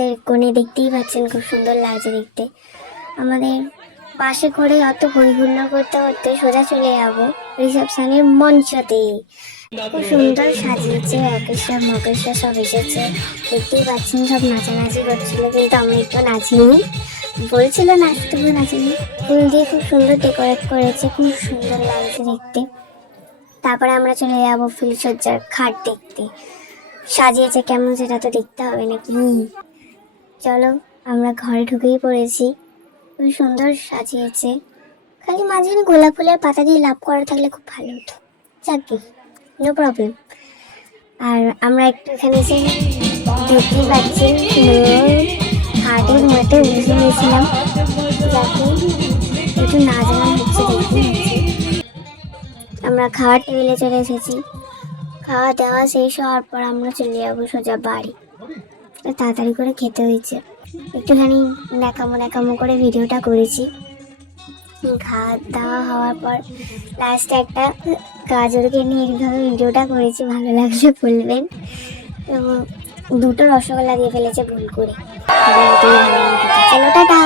আমাদের কোণে দেখতেই পাচ্ছেন, খুব সুন্দর লাগছে দেখতে। আমাদের পাশে করে অত হইহুল্লোড় করতে করতে সোজা চলে যাবো রিসেপশনের মঞ্চতে। খুব সুন্দর সাজিয়েছে, অর্কেস্ট্রা মর্কেস্ট্রা সব এসেছে, দেখতেই পাচ্ছেন সব নাচানাচি করছিল, কিন্তু আমি একটু নাচিনি। বলছিল নাচতে, তবু নাচিনি। ফুল দিয়ে খুব সুন্দর ডেকোরেট করেছে, খুব সুন্দর লাগছে দেখতে। তারপরে আমরা চলে যাবো ফুলসজ্জার খাট দেখতে। সাজিয়েছে কেমন সেটা তো দেখতে হবে নাকি। চলো, আমরা ঘরে ঢুকেই পড়েছি। খুব সুন্দর সাজিয়েছে, খালি মাঝখানে গোলাপ ফুলের পাতা দিয়ে লাভ করা থাকলে খুব ভালো হতো। যাকে নো প্রবলেম। আর আমরা একটু এখানে এসে দেখতেই পাচ্ছি খাটের মধ্যে বসে নিয়েছিলাম, যাতে একটু নাচ গান হচ্ছে দেখতে হচ্ছে। আমরা খাওয়ার টেবিলে চলে এসেছি। খাওয়া দাওয়া শেষ হওয়ার পর আমরা চলে যাবো সোজা বাড়ি। তাড়াতাড়ি করে খেতে হয়েছে, একটুখানি ন্যাকামো ন্যাকামো করে ভিডিওটা করেছি। খাওয়া দাওয়া হওয়ার পর লাস্টে একটা গাজরকে নিয়ে এইভাবে ভিডিওটা করেছি, ভালো লাগলে বলবেন। এবং দুটো রসগোল্লা দিয়ে ফেলেছে ভুল করে। চলো টাটা।